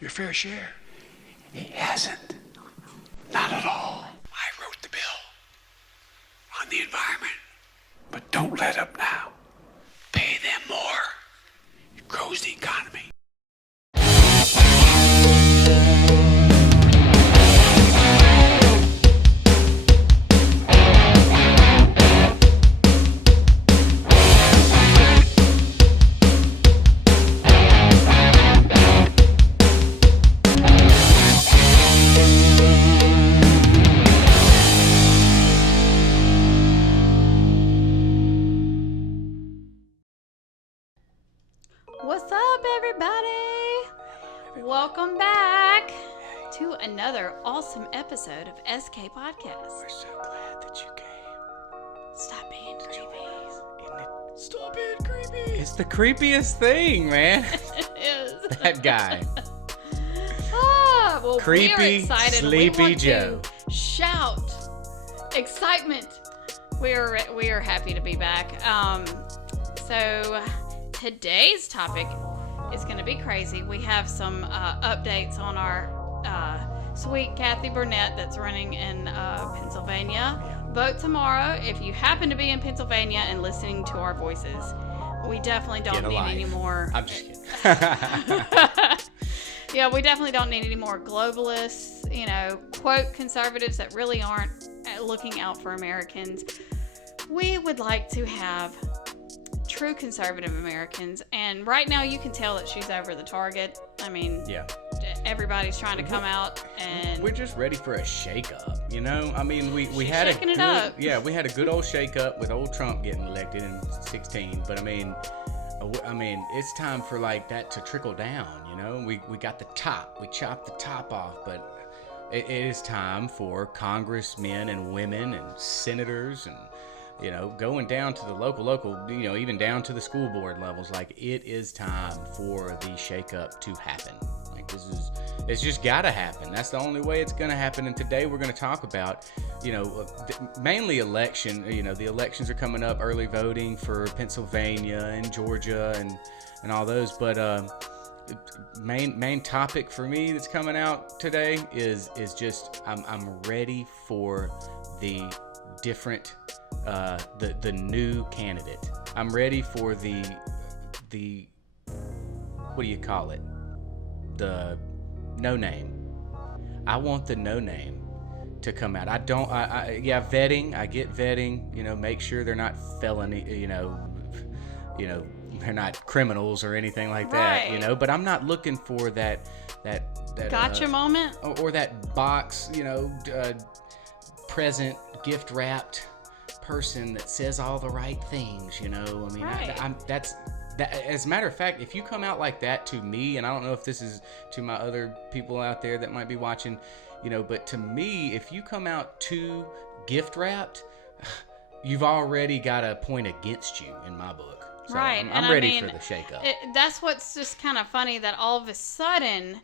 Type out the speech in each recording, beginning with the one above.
your fair share? It hasn't. Not at all. I wrote the bill on the environment. But don't let up now. Pay them more. It grows the economy. What's up, everybody? Welcome back to another awesome episode of SK Podcast. We're so glad that you came. Stop being creepy. Isn't it? Stop being creepy. It's the creepiest thing, man. It is. That guy. Well, Creepy, we are excited. Sleepy we want Joe. To shout excitement. We are happy to be back. So today's topic is going to be crazy. We have some updates on our sweet Kathy Barnette that's running in Pennsylvania. Vote tomorrow. If you happen to be in Pennsylvania and listening to our voices, we definitely don't need any more. I'm just kidding. Yeah, we definitely don't need any more globalists, quote, conservatives that really aren't looking out for Americans. We would like to have true conservative Americans, and right now you can tell that she's over the target. I mean, Yeah. Everybody's trying to come out, and We're just ready for a shake-up, I mean, we had shaking it up. we had a good old shake-up with old Trump getting elected in 2016, but I mean, it's time for like that to trickle down, We got the top, we chopped the top off, but it is time for congressmen and women and senators and going down to the local, even down to the school board levels. Like, it is time for the shake-up to happen. Like, it's just gotta happen. That's the only way it's gonna happen. And today we're gonna talk about, mainly election. The elections are coming up, early voting for Pennsylvania and Georgia and all those. But main topic for me that's coming out today is just I'm ready for the different the new candidate. I'm ready for the what do you call it? The no name. I want the no name to come out. Vetting. I get vetting. Make sure they're not felony. They're not criminals or anything like that. Right. But I'm not looking for that gotcha moment or that box. Present gift wrapped person that says all the right things. Right. As a matter of fact, if you come out like that to me, and I don't know if this is to my other people out there that might be watching, but to me, if you come out too gift wrapped, you've already got a point against you in my book. So right. I'm ready for the shake-up. That's what's just kind of funny, that all of a sudden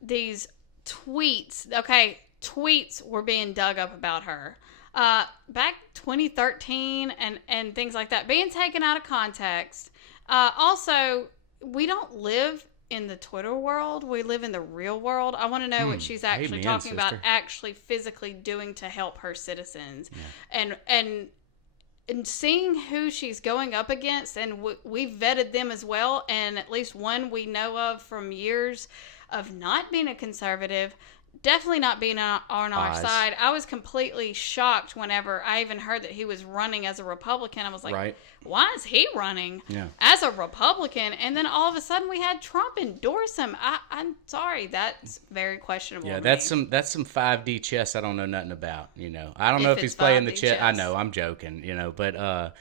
these tweets were being dug up about her. Back 2013 and things like that, being taken out of context. Also, we don't live in the Twitter world. We live in the real world. I want to know what she's actually talking about, actually physically doing to help her citizens. Yeah. And seeing who she's going up against, and we vetted them as well, and at least one we know of from years of not being a conservative, definitely not being on our side. I was completely shocked whenever I even heard that he was running as a Republican. I was like, right. Why is he running as a Republican? And then all of a sudden we had Trump endorse him. I'm sorry, that's very questionable. Yeah, to that's me. some 5D chess I don't know nothing about. I don't know if he's playing the chess. I know, I'm joking. But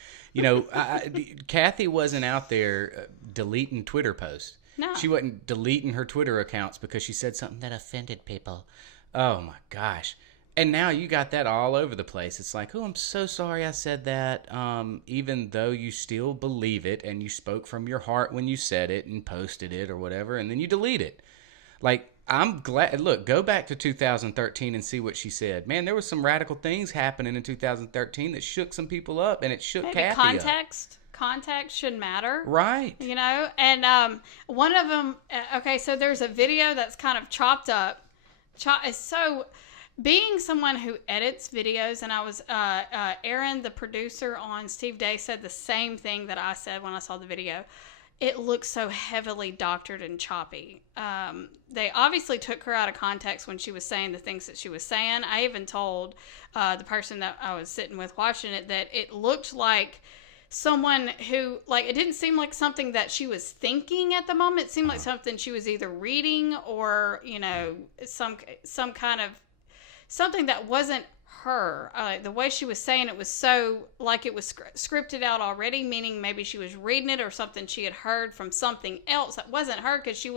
Kathy wasn't out there deleting Twitter posts. No. She wasn't deleting her Twitter accounts because she said something that offended people. Oh my gosh. And now you got that all over the place. It's like, oh, I'm so sorry I said that. Even though you still believe it and you spoke from your heart when you said it and posted it or whatever, and then you delete it. Like, I'm glad. Look, go back to 2013 and see what she said. Man, there was some radical things happening in 2013 that shook some people up, and it shook Kathy up. context should matter. Right. You know, and one of them, okay, so there's a video that's kind of chopped up. So being someone who edits videos, and I was, Aaron, the producer on Steve Day, said the same thing that I said when I saw the video. It looks so heavily doctored and choppy. They obviously took her out of context when she was saying the things that she was saying. I even told the person that I was sitting with watching it that it looked like someone who, like, it didn't seem like something that she was thinking at the moment. It seemed like something she was either reading or, you know, some kind of something that wasn't her. The way she was saying it was so like it was scripted out already, meaning maybe she was reading it or something she had heard from something else that wasn't her, because she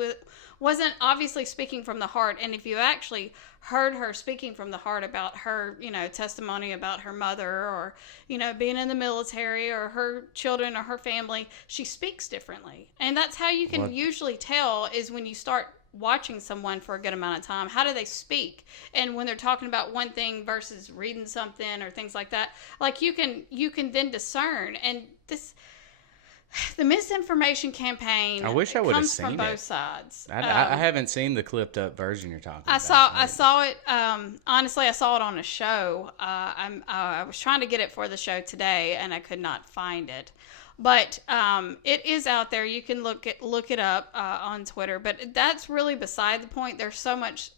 wasn't obviously speaking from the heart. And if you actually heard her speaking from the heart about her, you know, testimony about her mother, or, you know, being in the military, or her children or her family, she speaks differently. And that's how you can usually tell, is when you start watching someone for a good amount of time, how do they speak? And when they're talking about one thing versus reading something or things like that, like you can then discern. And the misinformation campaign, I wish I would have comes seen from it. both sides. I haven't seen the clipped up version you're talking about. I saw it. Honestly, I saw it on a show. I was trying to get it for the show today, and I could not find it. But it is out there. You can look it up on Twitter. But that's really beside the point. There's so much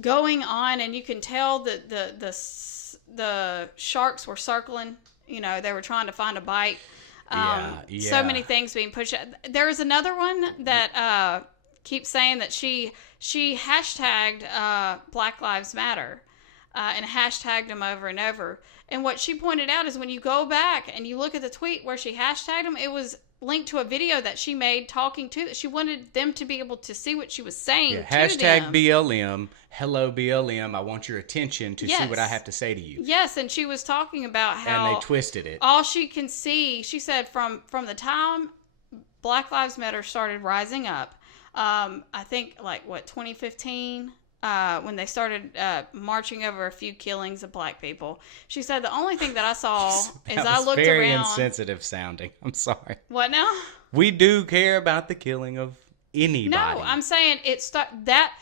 going on, and you can tell that the sharks were circling. You know, they were trying to find a bite. So many things being pushed out. There is another one that keeps saying that she hashtagged Black Lives Matter and hashtagged them over and over. And what she pointed out is when you go back and you look at the tweet where she hashtagged them, it was linked to a video that she made talking to that. She wanted them to be able to see what she was saying to hashtag them. BLM, hello BLM, I want your attention to see what I have to say to you. Yes, and she was talking about how... And they twisted it. All she can see, she said, from the time Black Lives Matter started rising up, I think, 2015... when they started marching over a few killings of black people. She said the only thing that I saw is I looked very around. insensitive sounding. I'm sorry. What now? We do care about the killing of anybody. No, I'm saying that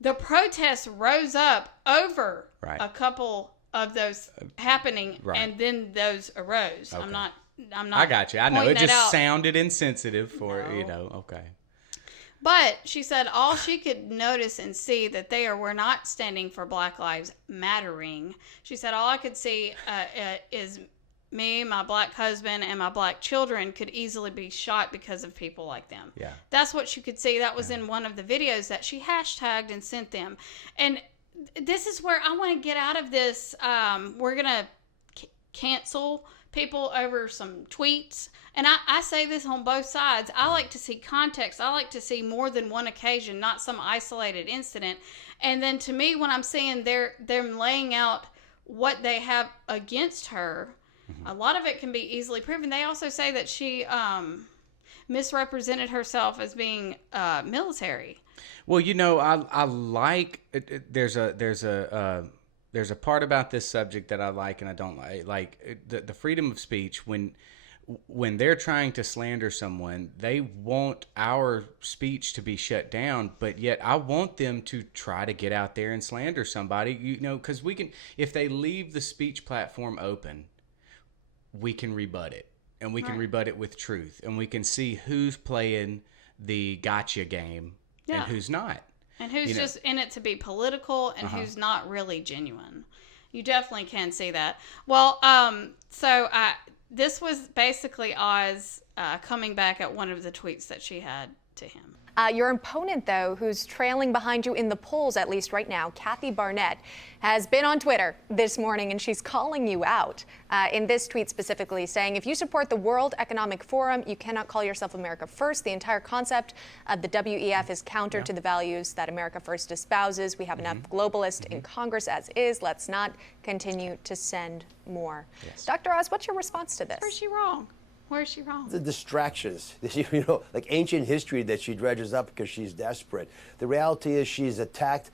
the protests rose up over a couple of those happening, and then those arose. Okay. I'm not. I got you. I know it just sounded insensitive for Okay. But she said all she could notice and see that they were not standing for Black Lives Mattering. She said all I could see is me, my black husband, and my black children could easily be shot because of people like them. Yeah. That's what she could see. That was in one of the videos that she hashtagged and sent them. And this is where I want to get out of this. We're going to cancel people over some tweets. And I say this on both sides. I like to see context. I like to see more than one occasion, not some isolated incident. And then to me, when I'm seeing them laying out what they have against her, a lot of it can be easily proven. They also say that she misrepresented herself as being military. Well, I like there's a part about this subject that I like and I don't like. Like the freedom of speech, when they're trying to slander someone, they want our speech to be shut down, but yet I want them to try to get out there and slander somebody, because we can, if they leave the speech platform open, we can rebut it, and we can rebut it with truth, and we can see who's playing the gotcha game and who's not. And who's just in it to be political and who's not really genuine. You definitely can see that. Well, this was basically Oz coming back at one of the tweets that she had to him. Your opponent, though, who's trailing behind you in the polls, at least right now, Kathy Barnette, has been on Twitter this morning, and she's calling you out in this tweet specifically, saying, if you support the World Economic Forum, you cannot call yourself America First. The entire concept of the WEF is counter to the values that America First espouses. We have enough globalists in Congress as is. Let's not continue to send more. Yes. Dr. Oz, what's your response to this? Where's she wrong? Where's she wrong? The distractions, like ancient history that she dredges up because she's desperate. The reality is she's attacked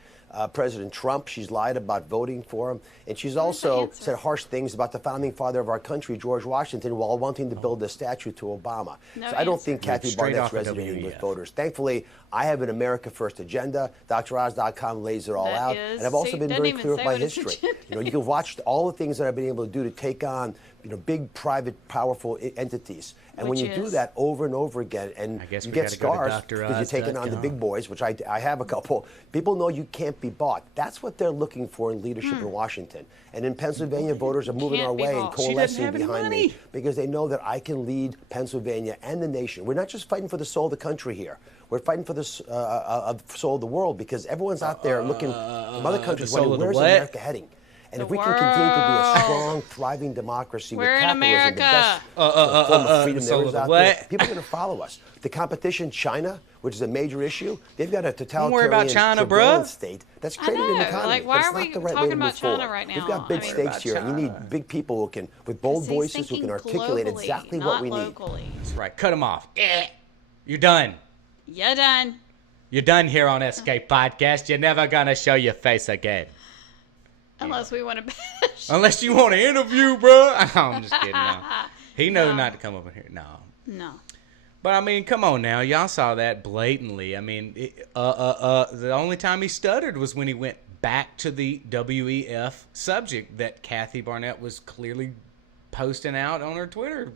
President Trump. She's lied about voting for him. And she's also said harsh things about the founding father of our country, George Washington, while wanting to build a statue to Obama. So I don't think Kathy Barnett's resonating with voters. Thankfully, I have an America First agenda. DrOz.com lays it all out. And I've also been very clear with my history. You can watch all the things that I've been able to do to take on big, private, powerful entities. And when you do that over and over again, and you get scars because you're taking on the big boys, which I have a couple, people know you can't be bought. That's what they're looking for in leadership in Washington. And in Pennsylvania, voters are moving our way and coalescing behind me because they know that I can lead Pennsylvania and the nation. We're not just fighting for the soul of the country here. We're fighting for the soul of the world because everyone's out there looking from other countries wondering, where's America heading? And if we can continue to be a strong, thriving democracy with capitalism, the best form of freedom there is out there, people are going to follow us. The competition, China, which is a major issue, they've got a totalitarian surveillance state that's created an economy. Why are we talking about China right now? We've got big stakes here, and you need big people who can, with bold voices, who can articulate exactly what we need. That's right. Cut them off. You're done. You're done. You're done here on Escape Podcast. You're never going to show your face again. Unless we want to bash. Unless you want to interview, bro. I'm just kidding. No. He knows not to come over here. No. But, I mean, come on now. Y'all saw that blatantly. I mean, the only time he stuttered was when he went back to the WEF subject that Kathy Barnette was clearly posting out on her Twitter.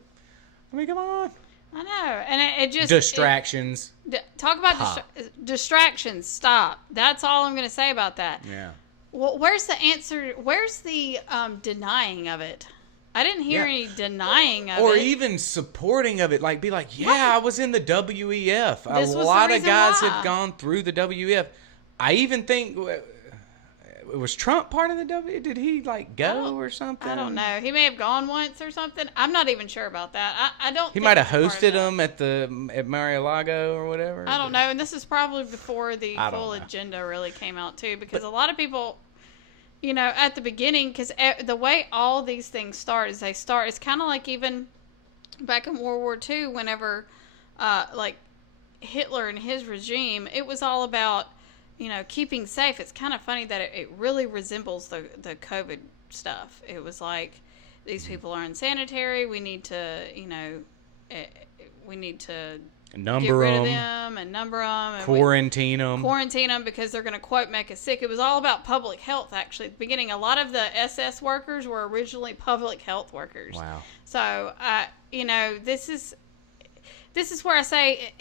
I mean, come on. I know. And it just... Distractions. Talk about distractions. Stop. That's all I'm going to say about that. Yeah. Well, where's the answer? Where's the denying of it? I didn't hear any denying of it. Or even supporting of it. Like, be like, I was in the WEF. A lot of guys have gone through the WEF. I even think, was Trump part of the WEF? Did he, go or something? I don't know. He may have gone once or something. I'm not even sure about that. I don't He might have hosted them at Mar-a-Lago or whatever. I don't know. And this is probably before the full agenda really came out, too. Because a lot of people... at the beginning, because the way all these things start is it's kind of like even back in World War II, whenever, Hitler and his regime, it was all about, keeping safe. It's kind of funny that it really resembles the COVID stuff. It was like, these people are unsanitary. We need to, number get rid of them and number them. And quarantine them because they're going to, quote, make us sick. It was all about public health, actually. At the beginning, a lot of the SS workers were originally public health workers. Wow. So, this is where I say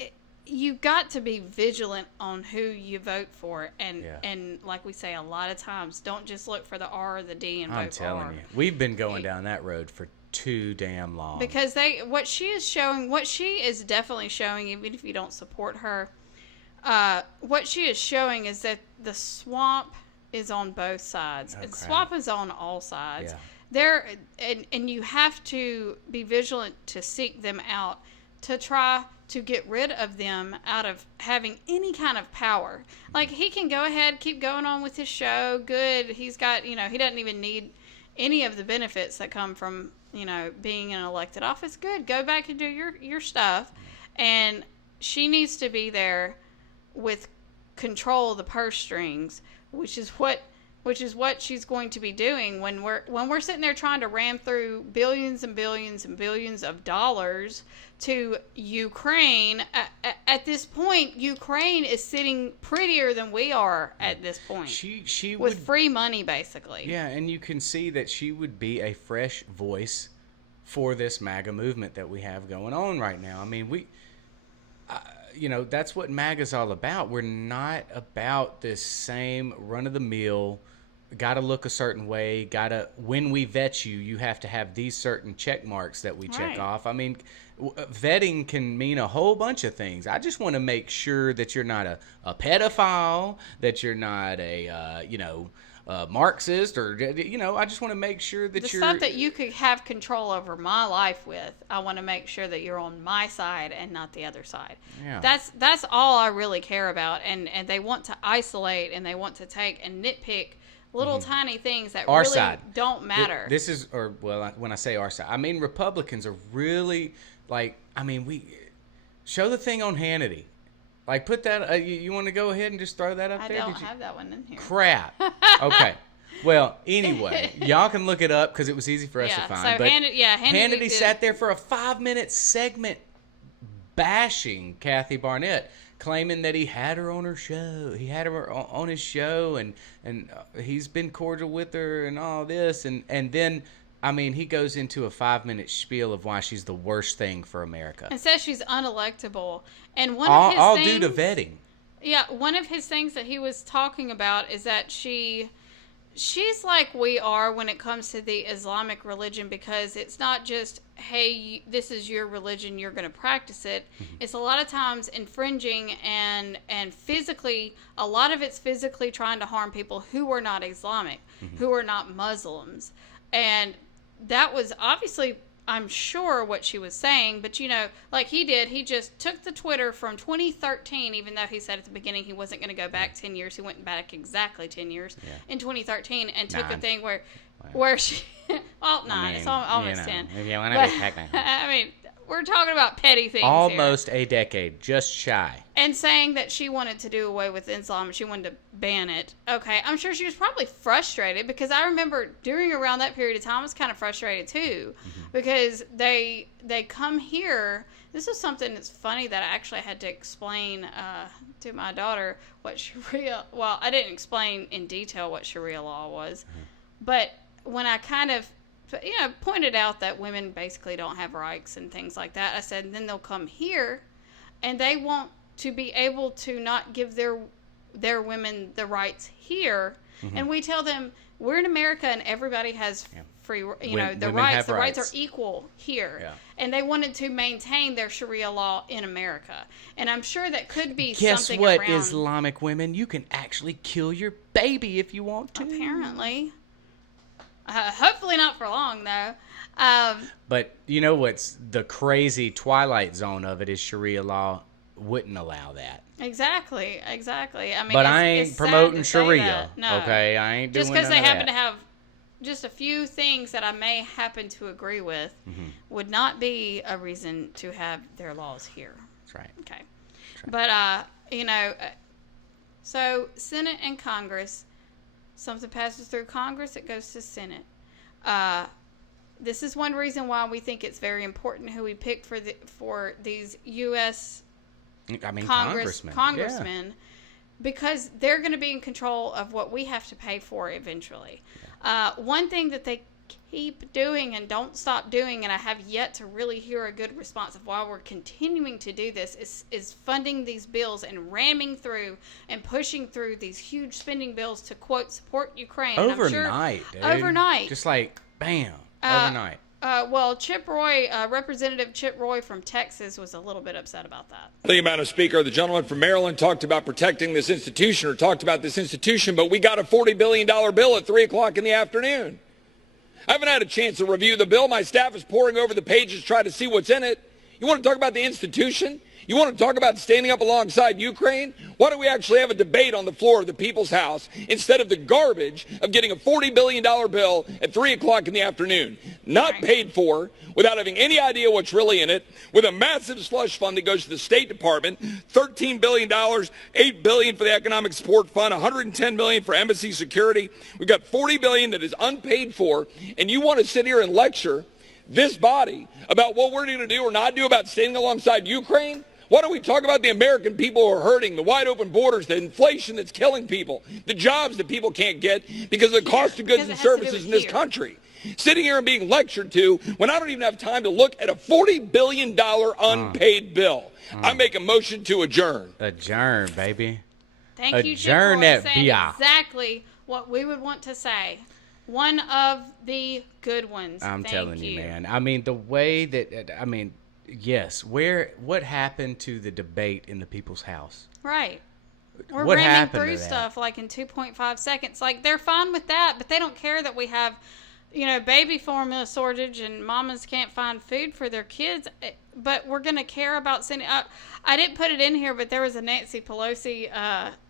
you got to be vigilant on who you vote for. And like we say a lot of times, don't just look for the R or the D and vote for R. I'm telling you. We've been going down that road for too damn long. Because what she is definitely showing, even if you don't support her, what she is showing is that the swamp is on both sides. And swamp is on all sides. Yeah. And you have to be vigilant to seek them out, to try to get rid of them out of having any kind of power. Like, he can go ahead, keep going on with his show. Good. He's got, he doesn't even need any of the benefits that come from being in an elected office. Good. Go back and do your stuff. And she needs to be there with control of the purse strings, which is what she's going to be doing when we're sitting there trying to ram through billions and billions and billions of dollars to Ukraine. At this point, Ukraine is sitting prettier than we are at this point. She with free money, basically. Yeah, and you can see that she would be a fresh voice for this MAGA movement that we have going on right now. I mean, that's what MAGA's all about. We're not about this same run-of-the-mill, got to look a certain way, when we vet you, you have to have these certain check marks that we check off. I mean, vetting can mean a whole bunch of things. I just want to make sure that you're not a pedophile, that you're not a Marxist, or I just want to make sure that the stuff that you could have control over my life with. I want to make sure that you're on my side and not the other side. Yeah. That's all I really care about. And they want to isolate, and they want to take and nitpick little tiny things that our really side don't matter. When I say our side, I mean Republicans are really we show the thing on Hannity. Like, put that. You want to go ahead and just throw that up I there? don't have that one in here. Crap. Okay. Well, anyway, y'all can look it up because it was easy for us to find. So but Hannity sat there for a 5-minute segment bashing Kathy Barnette, claiming that he had her on her show. He had her on his show, and he's been cordial with her and all this. And then, I mean, he goes into a 5-minute spiel of why she's the worst thing for America. And says she's unelectable. And one all, of his all things, due to vetting. Yeah, one of his things that he was talking about is that she's like we are when it comes to the Islamic religion, because it's not just, hey, this is your religion, you're going to practice it. Mm-hmm. It's a lot of times infringing and physically, a lot of it's physically trying to harm people who are not Islamic, mm-hmm. who are not Muslims. And that was obviously, I'm sure, what she was saying. But, you know, like he did, he just took the Twitter from 2013, even though he said at the beginning he wasn't going to go back 10 years. He went back exactly 10 years in 2013 and took a thing where she, well, 9, I mean, it's almost 10. If you want to be technical. I mean, we're talking about petty things almost here. A decade, just shy. And saying that she wanted to do away with Islam, she wanted to ban it. Okay, I'm sure she was probably frustrated, because I remember around that period of time, I was kind of frustrated too, mm-hmm. because they come here. This is something that's funny that I actually had to explain to my daughter what Sharia. Well, I didn't explain in detail what Sharia law was, mm-hmm. but when I kind of pointed out that women basically don't have rights and things like that, I said, and then they'll come here and they want to be able to not give their women the rights here. Mm-hmm. And we tell them we're in America and everybody has free, the rights. The rights are equal here. Yeah. And they wanted to maintain their Sharia law in America. And I'm sure that could be something around. Guess what, Islamic women? You can actually kill your baby if you want to. Apparently. Hopefully not for long, though. But you know what's the crazy twilight zone of it is Sharia law wouldn't allow that. Exactly. I mean, but I ain't promoting Sharia. No. Okay, I ain't doing just because they happen that. to have just a few things that I may happen to agree with, mm-hmm. would not be a reason to have their laws here. That's right. Okay. But so Senate and Congress. Something passes through Congress, it goes to Senate. This is one reason why we think it's very important who we pick for these U.S. congressmen, because they're going to be in control of what we have to pay for eventually. Yeah. One thing that they keep doing and don't stop doing, and I have yet to really hear a good response of why we're continuing to do this, is funding these bills and ramming through and pushing through these huge spending bills to, quote, support Ukraine. Overnight, dude. Overnight. Just like, bam, overnight. Well, Chip Roy, Representative Chip Roy from Texas was a little bit upset about that. The Madam Speaker, the gentleman from Maryland talked about protecting this institution, but we got a $40 billion bill at 3 o'clock in the afternoon. I haven't had a chance to review the bill. My staff is poring over the pages trying to see what's in it. You want to talk about the institution? You want to talk about standing up alongside Ukraine? Why don't we actually have a debate on the floor of the People's House instead of the garbage of getting a $40 billion bill at 3 o'clock in the afternoon? Not paid for, without having any idea what's really in it, with a massive slush fund that goes to the State Department, $13 billion, $8 billion for the Economic Support Fund, $110 million for embassy security. We've got $40 billion that is unpaid for, and you want to sit here and lecture this body about what we're going to do or not do about standing alongside Ukraine? Why don't we talk about the American people who are hurting, the wide open borders, the inflation that's killing people, the jobs that people can't get because of the cost of goods and services in this country? Sitting here and being lectured to when I don't even have time to look at a $40 billion unpaid bill. I make a motion to adjourn. Adjourn, baby. Thank you, Chip Roy, saying exactly what we would want to say. One of the good ones. I'm telling you, man. I mean, the way that, yes, what happened to the debate in the People's House? Right. We're ramming through stuff like in 2.5 seconds. Like, they're fine with that, but they don't care that we have, baby formula shortage and mamas can't find food for their kids. But we're going to care about sending. I didn't put it in here, but there was a Nancy Pelosi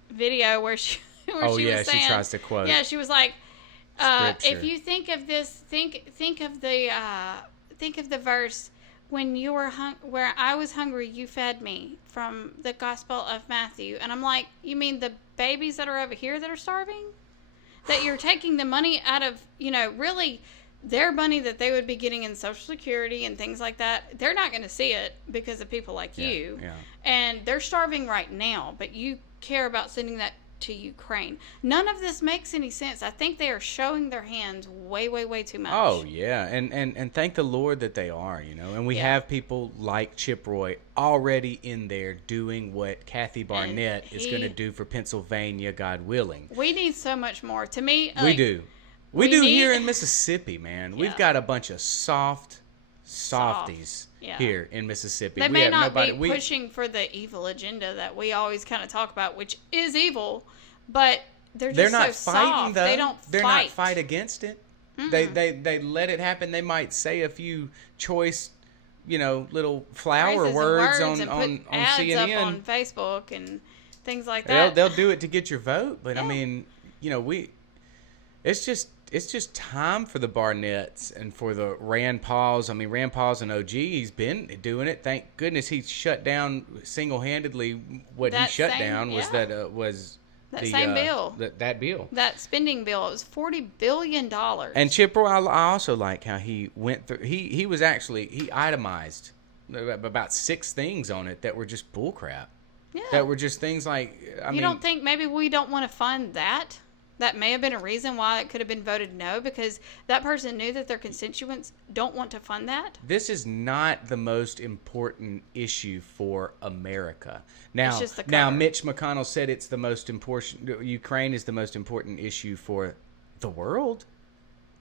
video where she was saying, she tries to quote. Yeah, she was like, if you think of this, think of the verse when you were where I was hungry, you fed me, from the Gospel of Matthew. And I'm like, you mean the babies that are over here that are starving? That you're taking the money out of, really their money that they would be getting in Social Security and things like that. They're not going to see it because of people like you. Yeah. And they're starving right now, but you care about sending that to Ukraine. None of this makes any sense. I think they are showing their hands way, way, way too much. Oh yeah, and thank the Lord that they are, and we have people like Chip Roy already in there doing what Kathy Barnette is going to do for Pennsylvania, God willing. We need so much more. To me, we do. We do here in Mississippi, man. We've got a bunch of softies here in Mississippi. They may not be pushing for the evil agenda that we always kind of talk about, which is evil, but they're not so fighting, soft. though. They don't They're fight. not fight against it. They let it happen. They might say a few choice, little flower words on ads CNN, up on Facebook and things like that. They'll do it to get your vote, but I mean, it's just time for the Barnetts and for the Rand Pauls. I mean, Rand Paul's an OG. He's been doing it. Thank goodness he shut down single-handedly. What he shut down was that same bill. That bill. That spending bill. It was $40 billion. And Chip Roy, I also like how he went through. He was actually, he itemized about 6 things on it that were just bullcrap. Yeah. That were just things like, You don't think maybe we don't want to fund that? That may have been a reason why it could have been voted no, because that person knew that their constituents don't want to fund that. This is not the most important issue for America. Now, It's just the cover. Mitch McConnell said it's the most important. Ukraine is the most important issue for the world.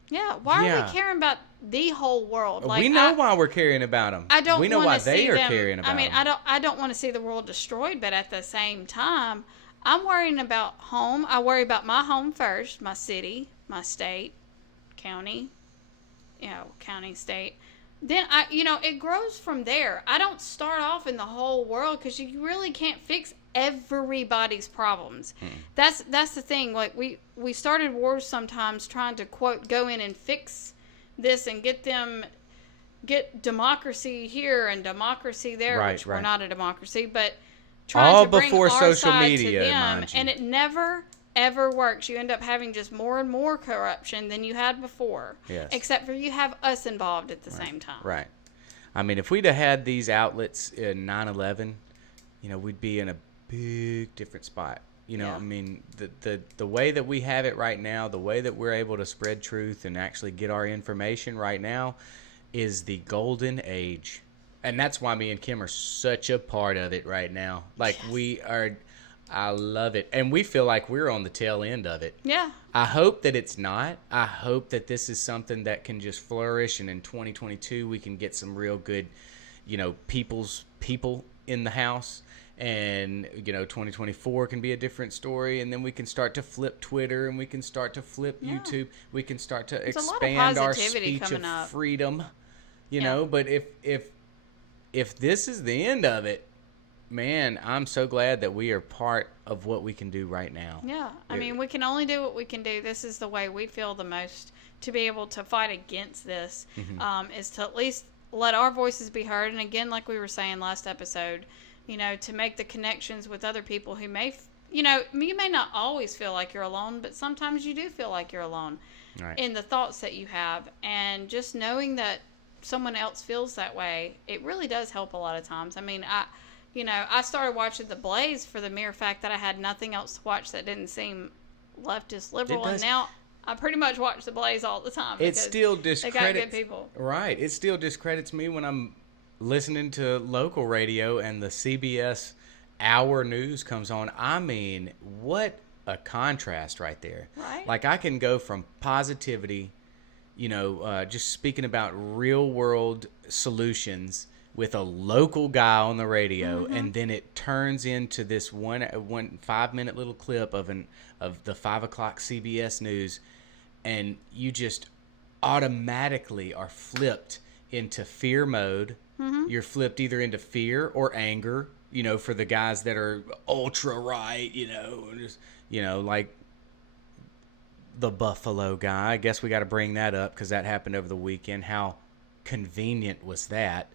Yeah. Why are we caring about the whole world? We know why we're caring about them. I don't. We know why they are caring about them. I mean, I don't want to see the world destroyed, but at the same time, I'm worrying about home. I worry about my home first, my city, my state, county, county, state. Then it grows from there. I don't start off in the whole world, because you really can't fix everybody's problems. That's the thing. Like we started wars sometimes trying to, quote, go in and fix this and get democracy here and democracy there, which we're not a democracy, but trying all to bring before our social side media, to them, mind you. and it never ever works. You end up having just more and more corruption than you had before. Yes. Except for you have us involved at the same time. Right. I mean, if we'd have had these outlets in 9/11, we'd be in a big different spot. I mean, the way that we have it right now, the way that we're able to spread truth and actually get our information right now is the golden age. And that's why me and Kim are such a part of it right now. Like, we are, I love it. And we feel like we're on the tail end of it. Yeah. I hope that it's not. I hope that this is something that can just flourish. And in 2022, we can get some real good, people in the house. And, 2024 can be a different story. And then we can start to flip Twitter, and we can start to flip YouTube. We can start to expand our speech of freedom, but if this is the end of it, man, I'm so glad that we are part of what we can do right now. Yeah. I mean, we can only do what we can do. This is the way we feel the most to be able to fight against this, is to at least let our voices be heard. And again, like we were saying last episode, to make the connections with other people who may, you may not always feel like you're alone, but sometimes you do feel like you're alone in the thoughts that you have. And just knowing that someone else feels that way, it really does help a lot of times. I mean, I started watching The Blaze for the mere fact that I had nothing else to watch that didn't seem leftist liberal, and now I pretty much watch The Blaze all the time. It still discredits, they got good people. Right. It still discredits me when I'm listening to local radio and the CBS hour news comes on. I mean, what a contrast right there. Right. Like, I can go from positivity, just speaking about real world solutions with a local guy on the radio, and then it turns into this one 5-minute little clip of the 5 o'clock CBS news, and you just automatically are flipped into fear mode. You're flipped either into fear or anger, for the guys that are ultra right, just, like the Buffalo guy. I guess we got to bring that up because that happened over the weekend. How convenient was that?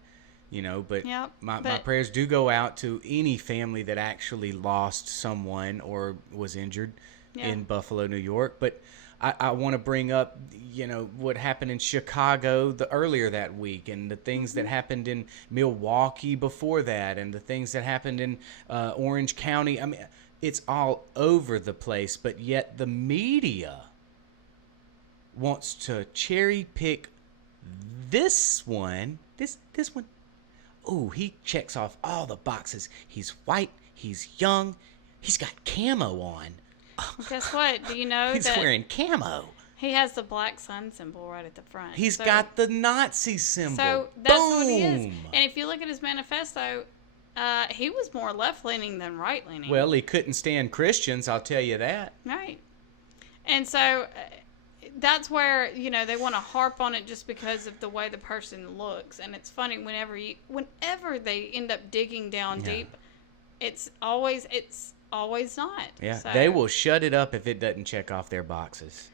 you know, but Yep, my but- prayers do go out to any family that actually lost someone or was injured in Buffalo, New York. But I want to bring up, you know, what happened in Chicago earlier that week, and the things that happened in Milwaukee before that, and the things that happened in Orange County. I mean, it's all over the place, but yet the media wants to cherry pick this one. This one. Oh, he checks off all the boxes. He's white. He's young. He's got camo on. Guess what? Do you know He's that wearing camo. he has the black sun symbol right at the front? He's got the Nazi symbol. So that's Boom. what he is. And if you look at his manifesto, he was more left-leaning than right-leaning. Well, he couldn't stand Christians, I'll tell you that. Right. And so that's where, you know, they want to harp on it just because of the way the person looks. And it's funny, whenever they end up digging down deep, it's always not. Yeah, So, they will shut it up if it doesn't check off their boxes.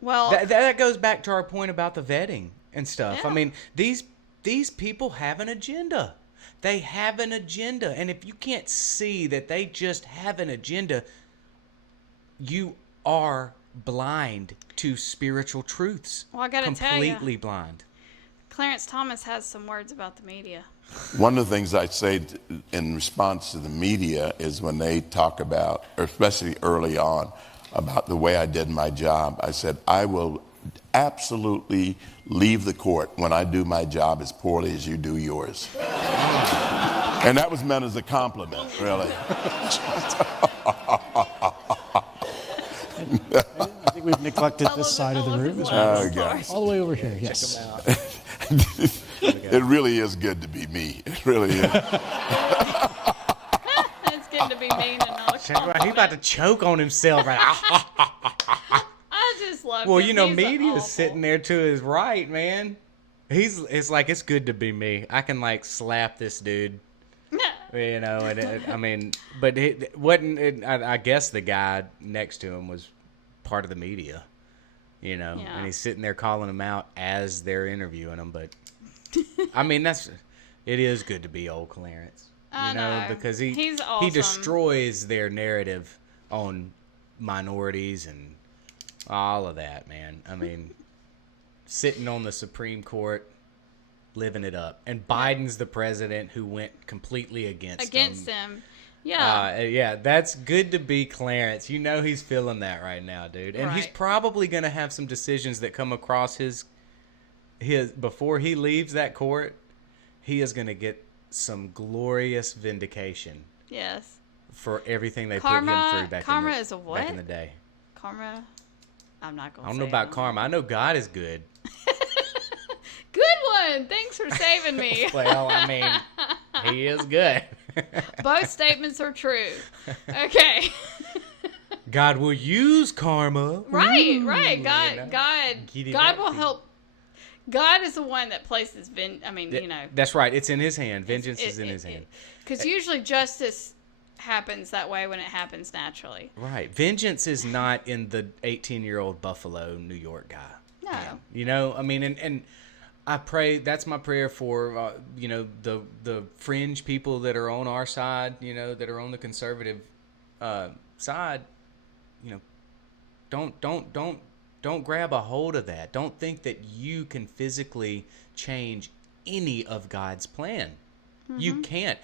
Well, That goes back to our point about the vetting and stuff. Yeah. I mean, these people have an agenda. They have an agenda. And if you can't see that they just have an agenda, you are blind to spiritual truths. Well, I gotta tell ya. Completely blind. Clarence Thomas has some words about the media. One of the things I say in response to the media is when they talk about, or especially early on, about the way I did my job, I said, I will absolutely leave the court when I do my job as poorly as you do yours. And that was meant as a compliment, really. I think we've neglected this side of the room as well. Oh, gosh. All the way over here, yes. It really is good to be me. It really is. It's good to be mean and not a compliment. He about to choke on himself. Right? I just love Well, him. you know, He's media's awful. sitting there to his right, man. It's like, it's good to be me. I can like slap this dude. You know, I mean, but it wasn't. I guess the guy next to him was part of the media, you know, Yeah. and he's sitting there calling him out as they're interviewing him. But I mean, it is good to be old Clarence, I you know, know. because He's he awesome. destroys their narrative on minorities and all of that, man. I mean, sitting on the Supreme Court, living it up, and Biden's the president who went completely against him. Yeah. Yeah, that's good to be Clarence. You know he's feeling that right now, dude. And he's Right. probably going to have some decisions that come across his before he leaves that court. He is going to get some glorious vindication Yes. for everything they Karma- put him through karma is a what? back in the day. Karma. I'm not going to I don't know about karma. I know God is good. Good one. Thanks for saving me. Well, I mean, he is good. Both statements are true. Okay. God will use karma. Right. know? God Get it God back will to you. help. God is the one that places you know. That's right. It's in his hand. Vengeance is in his hand. Because usually justice happens that way when it happens naturally. Right. Vengeance is not in the 18-year-old Buffalo, New York guy. No. You know, I mean, and I pray, that's my prayer for, you know, the fringe people that are on our side, you know, that are on the conservative side, you know, don't grab a hold of that. Don't think that you can physically change any of God's plan. Mm-hmm. You can't.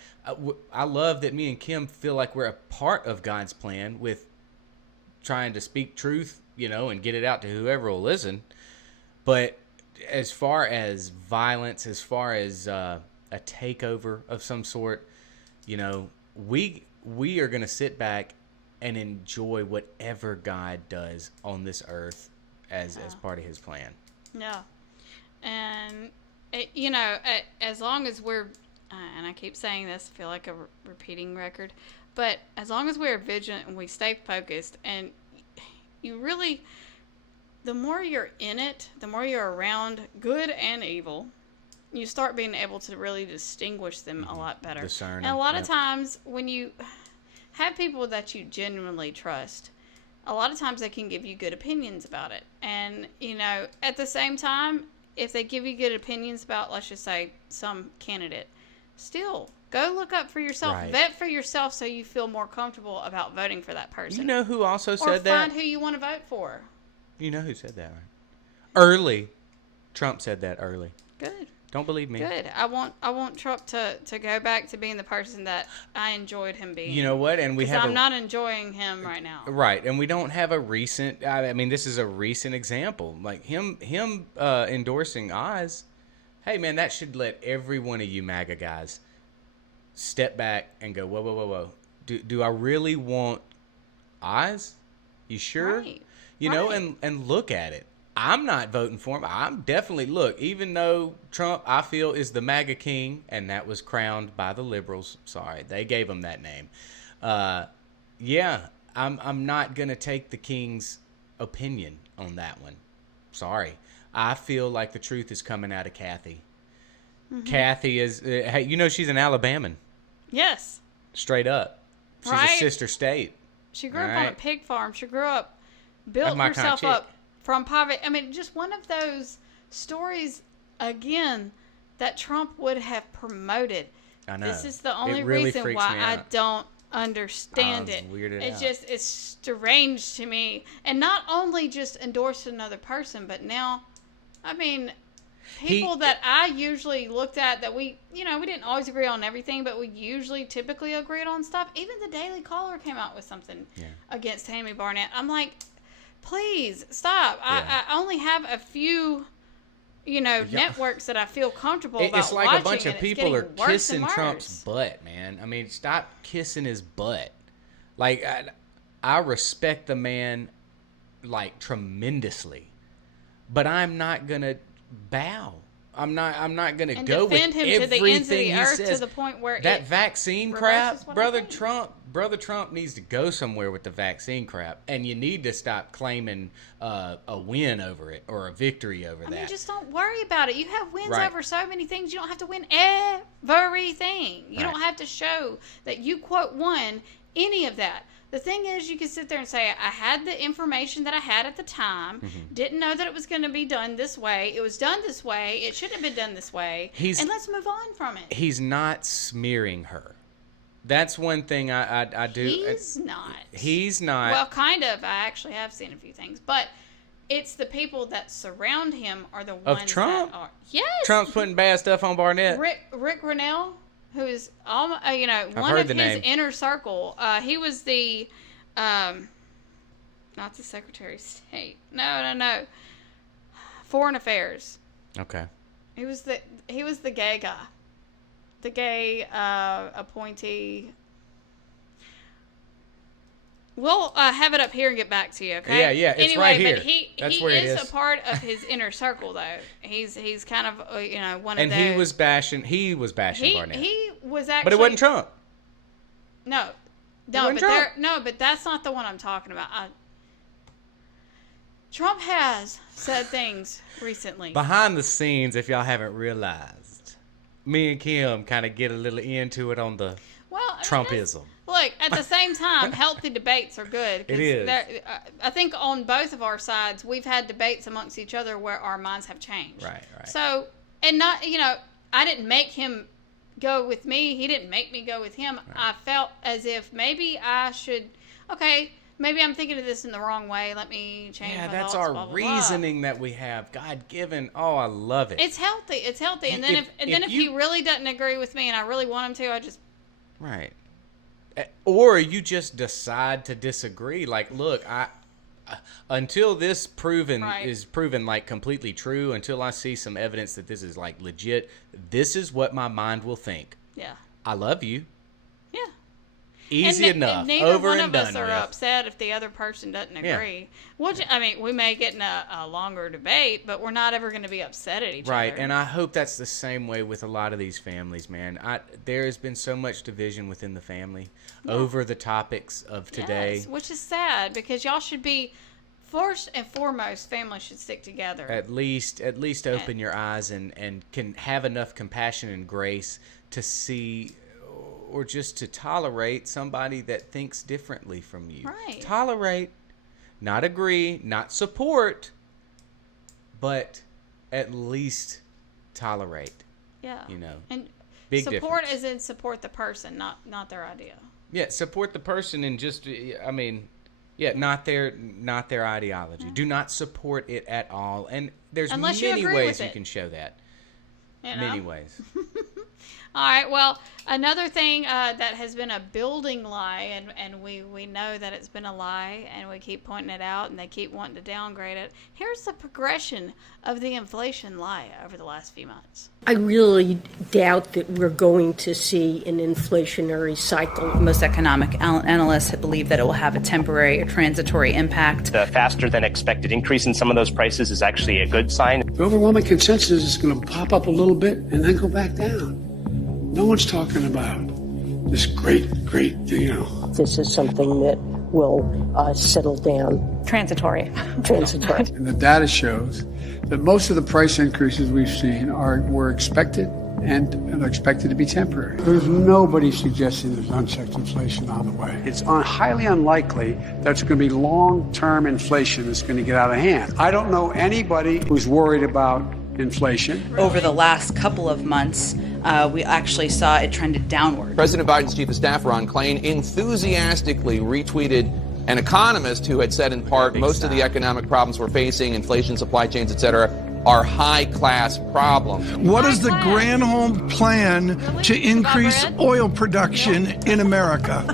I love that me and Kim feel like we're a part of God's plan with trying to speak truth, you know, and get it out to whoever will listen. But as far as violence, as far as a takeover of some sort, you know, we are going to sit back and enjoy whatever God does on this earth as part of his plan. Yeah. And, you know, as long as we're, and I keep saying this, I feel like a repeating record, but as long as we're vigilant and we stay focused, and you really, the more you're in it, the more you're around good and evil, you start being able to really distinguish them a lot better. Discern and a them, lot of yep. times when you have people that you genuinely trust, a lot of times they can give you good opinions about it. And, you know, at the same time, if they give you good opinions about, let's just say, some candidate, still go look up for yourself, Right. vet for yourself, so you feel more comfortable about voting for that person. You know who also or said that? find who you want to vote for. You know who said that, right? Early. Trump said that early. Good. Don't believe me. Good. I want Trump to go back to being the person that I enjoyed him being. You know what? And we have I'm not enjoying him right now. Right, and we don't have a recent. I mean, this is a recent example. Like him endorsing Oz. Hey, man, that should let every one of you MAGA guys step back and go, whoa. Do I really want Oz? You sure? Right. You know, and look at it. I'm not voting for him. I'm definitely, look, even though Trump, I feel, is the MAGA king, and that was crowned by the liberals. Sorry, they gave him that name. Yeah, I'm not going to take the king's opinion on that one. Sorry. I feel like the truth is coming out of Kathy. Mm-hmm. Kathy is, hey, you know, she's an Alabaman. Yes. Straight up. She's a sister state. She grew up on a pig farm. She grew up, built herself up from poverty. I mean, just one of those stories, again, that Trump would have promoted. I know. This is the only really reason why I don't understand it. It's just, it's strange to me. And not only just endorse another person, but now, I mean, people that I usually looked at that we didn't always agree on everything, but we usually typically agreed on stuff. Even the Daily Caller came out with something against Tammy Barnette. I'm like, please stop. I only have a few, networks that I feel comfortable about It's like watching, a bunch of people are kissing worse. Trump's butt, man. I mean, stop kissing his butt. Like, I respect the man, like, tremendously. But I'm not going to bow. I'm not going to go with defend him to the ends of the everything he earth says. to the point where that vaccine crap, what I brother think. Brother Trump needs to go somewhere with the vaccine crap, and you need to stop claiming a win over it or a victory over that. I mean, just don't worry about it. You have wins Right. over so many things. You don't have to win everything. You don't have to show that you quote won any of that. The thing is, you can sit there and say, I had the information that I had at the time, didn't know that it was going to be done this way. It was done this way. It shouldn't have been done this way. And let's move on from it. He's not smearing her. That's one thing I do. He's not. He's not. Well, kind of. I actually have seen a few things. But it's the people that surround him are the ones Of Trump? that are. Yes. Trump's putting bad stuff on Barnette. Rick Grinnell, who is one heard of the his name. inner circle. He was the, not the Secretary of State. No. Foreign Affairs. Okay. He was the gay guy, the gay appointee. We'll have it up here and get back to you, okay? Yeah, it's anyway, right here. But he where it is is. a part of his inner circle, though. He's kind of one of And those. he was bashing Barnette. He was actually. But it wasn't Trump. No, wasn't Trump. but that's not the one I'm talking about. Trump has said things recently. Behind the scenes, if y'all haven't realized, me and Kim kind of get a little into it on the Trumpism. Look, at the same time, healthy debates are good. It is. I think on both of our sides, we've had debates amongst each other where our minds have changed. Right. So, and not, I didn't make him go with me. He didn't make me go with him. Right. I felt as if maybe I should, maybe I'm thinking of this in the wrong way. Let me change my thoughts. Yeah, that's blah, our blah, blah. reasoning that we have. God-given. Oh, I love it. It's healthy. And then if he really doesn't agree with me and I really want him to, I just... Right. Or you just decide to disagree. Like, look, until this is proven like completely true, until I see some evidence that this is like legit, this is what my mind will think. Yeah. I love you. Yeah. Easy enough. And neither Over one and of done us are with. upset if the other person doesn't agree. Which, I mean, we may get in a longer debate, but we're not ever going to be upset at each other. Right, and I hope that's the same way with a lot of these families, man. There has been so much division within the family over the topics of today. Yes, which is sad because y'all should be, first and foremost, families should stick together. At least open your eyes and can have enough compassion and grace to see or just to tolerate somebody that thinks differently from you. Right. Tolerate, not agree, not support, but at least tolerate. Yeah. And Big support difference. is in support the person, not their idea. Yeah, support the person and just, I mean, yeah, not their ideology. Do not support it at all. And there's Unless you many agree ways with you it. can show that. You know? Many ways. All right. Well, another thing that has been a building lie, and we know that it's been a lie, and we keep pointing it out, and they keep wanting to downgrade it. Here's the progression of the inflation lie over the last few months. I really doubt that we're going to see an inflationary cycle. Most economic analysts believe that it will have a temporary or transitory impact. The faster than expected increase in some of those prices is actually a good sign. The overwhelming consensus is going to pop up a little bit and then go back down. No one's talking about this great, This is something that will settle down. Transitory. And the data shows that most of the price increases we've seen were expected and are expected to be temporary. There's nobody suggesting there's unchecked inflation on the way. It's highly unlikely that's going to be long-term inflation that's going to get out of hand. I don't know anybody who's worried about inflation. Over the last couple of months, we actually saw it trended downward. President Biden's chief of staff, Ron Klain, enthusiastically retweeted an economist who had said in part most of the economic problems we're facing, inflation, supply chains, et cetera, are high-class problems. What is the Granholm plan to increase oil production in America?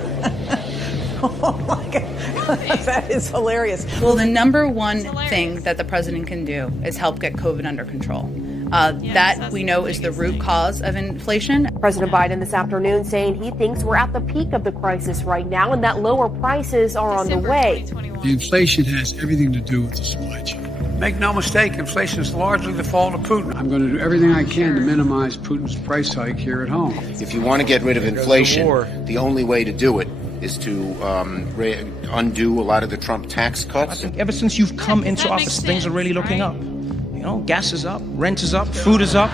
Oh my God, that is hilarious. Well, the number one thing that the president can do is help get COVID under control. That we know is the root cause of inflation. President Biden this afternoon saying he thinks we're at the peak of the crisis right now and that lower prices are on the way. The inflation has everything to do with the supply chain. Make no mistake, inflation is largely the fault of Putin. I'm going to do everything I can to minimize Putin's price hike here at home. If you want to get rid of inflation, the only way to do it is to undo a lot of the Trump tax cuts. Ever since you've come into office, things are really looking up. You know, gas is up, rent is up, food is up,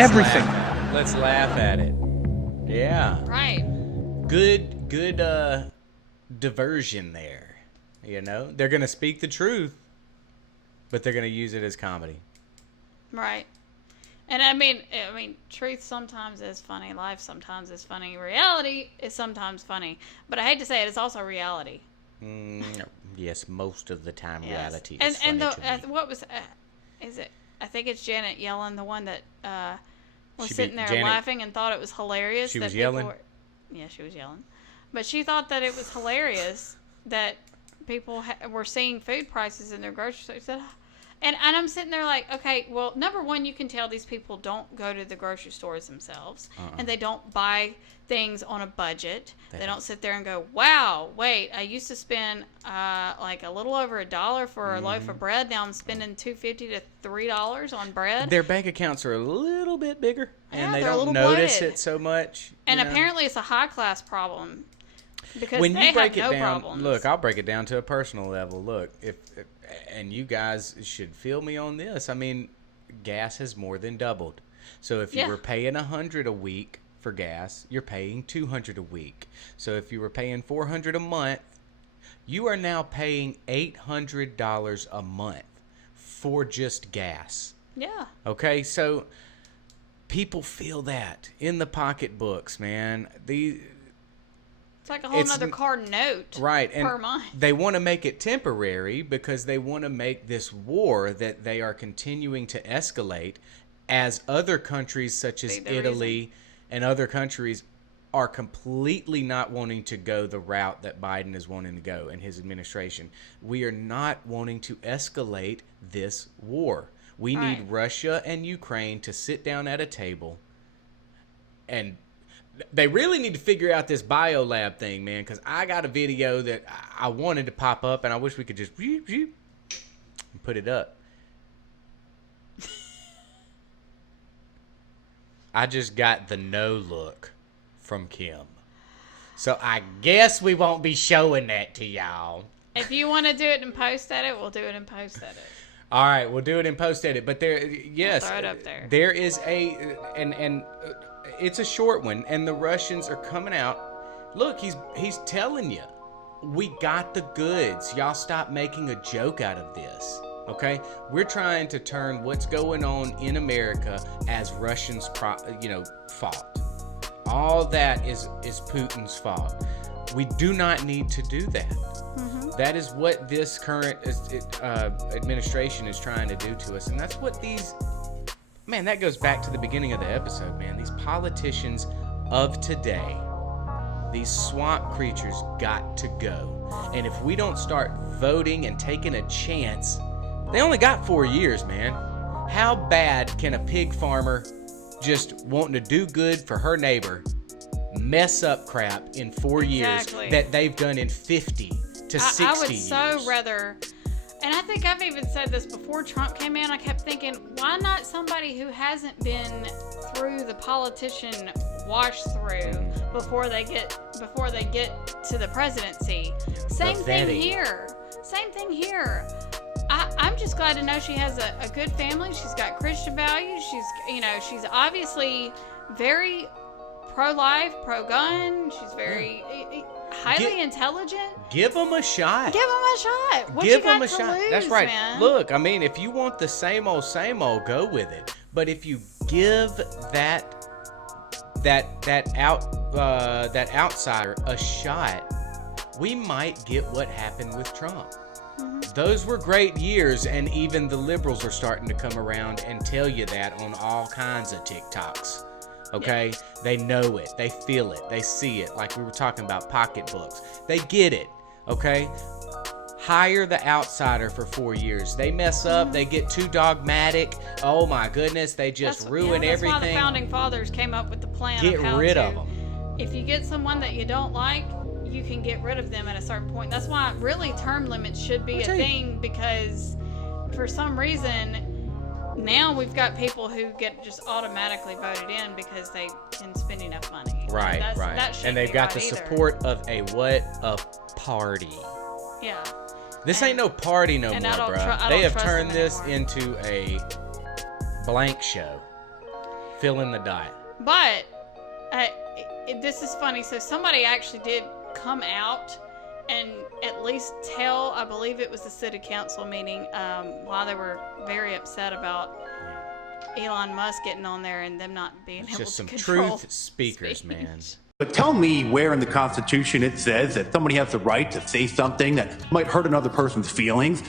everything. Let's laugh at it. Yeah. Right. Good diversion there. You know, they're going to speak the truth, but they're going to use it as comedy. Right. And I mean, truth sometimes is funny. Life sometimes is funny. Reality is sometimes funny. But I hate to say it, it's also reality. Yes, most of the time, reality and is funny to me. what was is it? I think it's Janet Yellen, the one that was sitting there Janet, laughing and thought it was hilarious. She that was yelling. Yeah, she was yelling, but she thought that it was hilarious that people were seeing food prices in their grocery store. And I'm sitting there like, okay, well, number one, you can tell these people don't go to the grocery stores themselves, and they don't buy things on a budget. They don't sit there and go, wow, wait, I used to spend like a little over $1 for a loaf of bread. Now I'm spending $2.50 to $3 on bread. Their bank accounts are a little bit bigger, and they they're a don't little notice bloated. it so much. And apparently it's a high-class problem because when they you break have it no down, problems. look, I'll break it down to a personal level. Look, if and you guys should feel me on this. I mean, gas has more than doubled. So if you were paying $100 a week for gas, you're paying $200 a week. So if you were paying $400 a month, you are now paying $800 a month for just gas. Yeah. Okay, so people feel that in the pocketbooks, man. It's like a whole nother card note per month. They want to make it temporary because they want to make this war that they are continuing to escalate as other countries such as Italy and other countries are completely not wanting to go the route that Biden is wanting to go in his administration. We are not wanting to escalate this war. We need Russia and Ukraine to sit down at a table, and they really need to figure out this biolab thing, man, because I got a video that I wanted to pop up, and I wish we could just put it up. I just got the no look from Kim. So I guess we won't be showing that to y'all. If you want to do it in post-edit, we'll do it in post-edit. All right, we'll do it in post-edit. But there, yes, throw it up there. There is and it's a short one, and the Russians are coming out. Look, he's telling you, we got the goods. Y'all stop making a joke out of this, okay? We're trying to turn what's going on in America as Russians, fault. All that is Putin's fault. We do not need to do that. Mm-hmm. That is what this current administration is trying to do to us. And that's what man, that goes back to the beginning of the episode, man. These politicians of today, these swamp creatures got to go. And if we don't start voting and taking a chance, they only got 4 years, man. How bad can a pig farmer just wanting to do good for her neighbor mess up crap in 4 years that they've done in 50 to 60 I would years? so rather, and I think I've even said this before Trump came in, I kept thinking, why not somebody who hasn't been through the politician wash through before they get to the presidency? Same thing here. I'm just glad to know she has a good family. She's got Christian values. She's obviously very pro-life, pro-gun. She's very highly intelligent. Give them a shot. What Give you got them a to shot. lose, That's right. man? Look, I mean, if you want the same old, go with it. But if you give that outsider a shot, we might get what happened with Trump. Those were great years, and even the liberals are starting to come around and tell you that on all kinds of TikToks. Okay? Yeah. They know it. They feel it. They see it. Like we were talking about pocketbooks. They get it. Okay? Hire the outsider for 4 years. They mess up. They get too dogmatic. Oh my goodness. They just ruin everything. That's why the founding fathers came up with the plan Get of how rid to, of them. If you get someone that you don't like, you can get rid of them at a certain point. That's why really term limits should be a thing, because for some reason now we've got people who get just automatically voted in because they can spend enough money. Right. That and they've got the support of a party. Yeah. This ain't no party no more, bro. They have turned this into a blank show. Fill in the dot. But this is funny. So somebody actually did come out and at least tell, I believe it was the city council meeting, why they were very upset about Elon Musk getting on there and them not being able to control truth speakers, man. But tell me where in the Constitution it says that somebody has the right to say something that might hurt another person's feelings.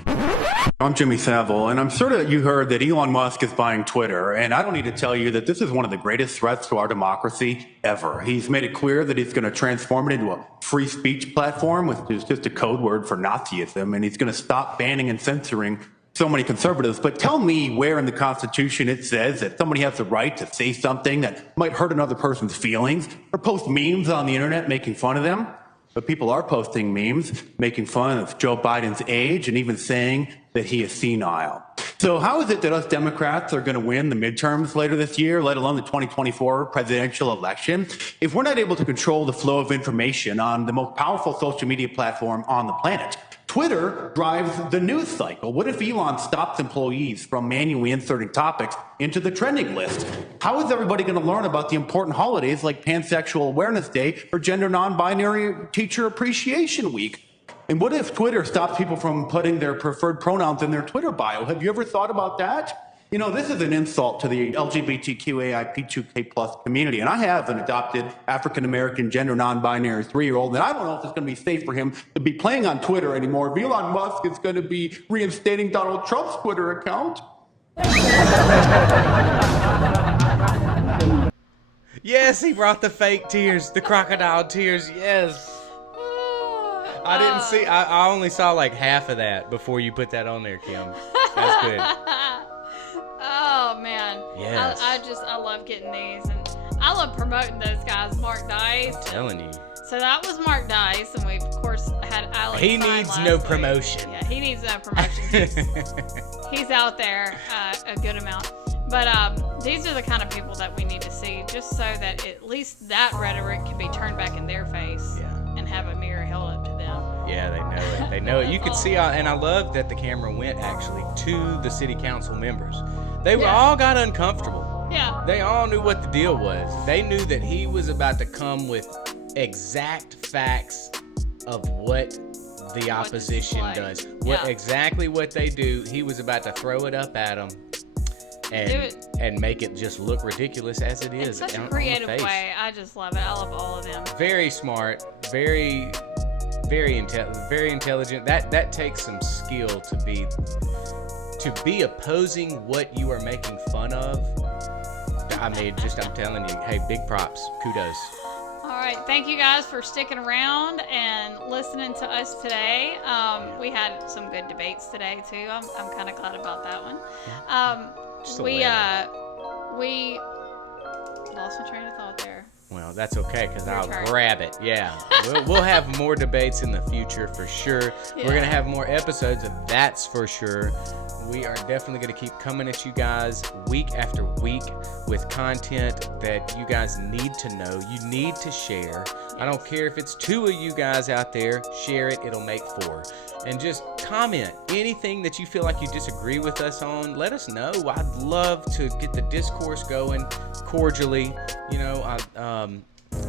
I'm Jimmy Savile, and I'm sure that you heard that Elon Musk is buying Twitter, and I don't need to tell you that this is one of the greatest threats to our democracy ever. He's made it clear that he's going to transform it into a free speech platform, which is just a code word for Nazism, and he's going to stop banning and censoring so many conservatives. But tell me where in the Constitution it says that somebody has the right to say something that might hurt another person's feelings, or post memes on the internet making fun of them. But people are posting memes making fun of Joe Biden's age and even saying that he is senile. So how is it that us Democrats are going to win the midterms later this year, let alone the 2024 presidential election, if we're not able to control the flow of information on the most powerful social media platform on the planet? Twitter drives the news cycle. What if Elon stops employees from manually inserting topics into the trending list? How is everybody going to learn about the important holidays like Pansexual Awareness Day or Gender Non-Binary Teacher Appreciation Week? And what if Twitter stops people from putting their preferred pronouns in their Twitter bio? Have you ever thought about that? You know, this is an insult to the LGBTQAI-P2K+ community. And I have an adopted African-American gender non-binary 3-year-old, and I don't know if it's going to be safe for him to be playing on Twitter anymore. If Elon Musk is going to be reinstating Donald Trump's Twitter account. Yes, he brought the fake tears, the crocodile tears, yes. I didn't see, I only saw like half of that before you put that on there, Kim. That's good. Oh man, yes. I love getting these, and I love promoting those guys. Mark Dice. I'm telling you. So that was Mark Dice, and we of course had Alex. He needs no promotion. Yeah, he needs no promotion. He's out there a good amount, but these are the kind of people that we need to see, just so that at least that rhetoric can be turned back in their face, and have a mirror held up to them. Yeah, they know it. They know it. You could see, and I love that the camera went actually to the city council members. They all got uncomfortable. Yeah. They all knew what the deal was. They knew that he was about to come with exact facts of what the opposition does. Exactly what they do. He was about to throw it up at them. and make it just look ridiculous as it is. It's such a on creative the face. way. I just love it. I love all of them. Very smart, very intelligent. That takes some skill to be opposing what you are making fun of. I mean, I'm telling you, hey, big props, kudos. All right, thank you guys for sticking around and listening to us today. We had some good debates today too. I'm kind of glad about that one. We lost my train of thought there. Well, that's okay, because I'll grab it. Yeah. We'll have more debates in the future for sure. Yeah. We're going to have more episodes of That's for Sure. We are definitely going to keep coming at you guys week after week with content that you guys need to know. You need to share. Yes. I don't care if it's 2 of you guys out there. Share it. It'll make 4. And just comment anything that you feel like you disagree with us on. Let us know. I'd love to get the discourse going cordially. You know,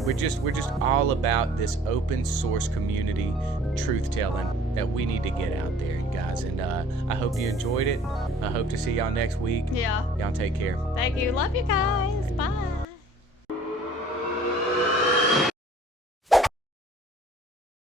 we're just all about this open source community truth telling that we need to get out there, you guys. And I hope you enjoyed it. I hope to see y'all next week. Yeah. Y'all take care. Thank you. Love you guys.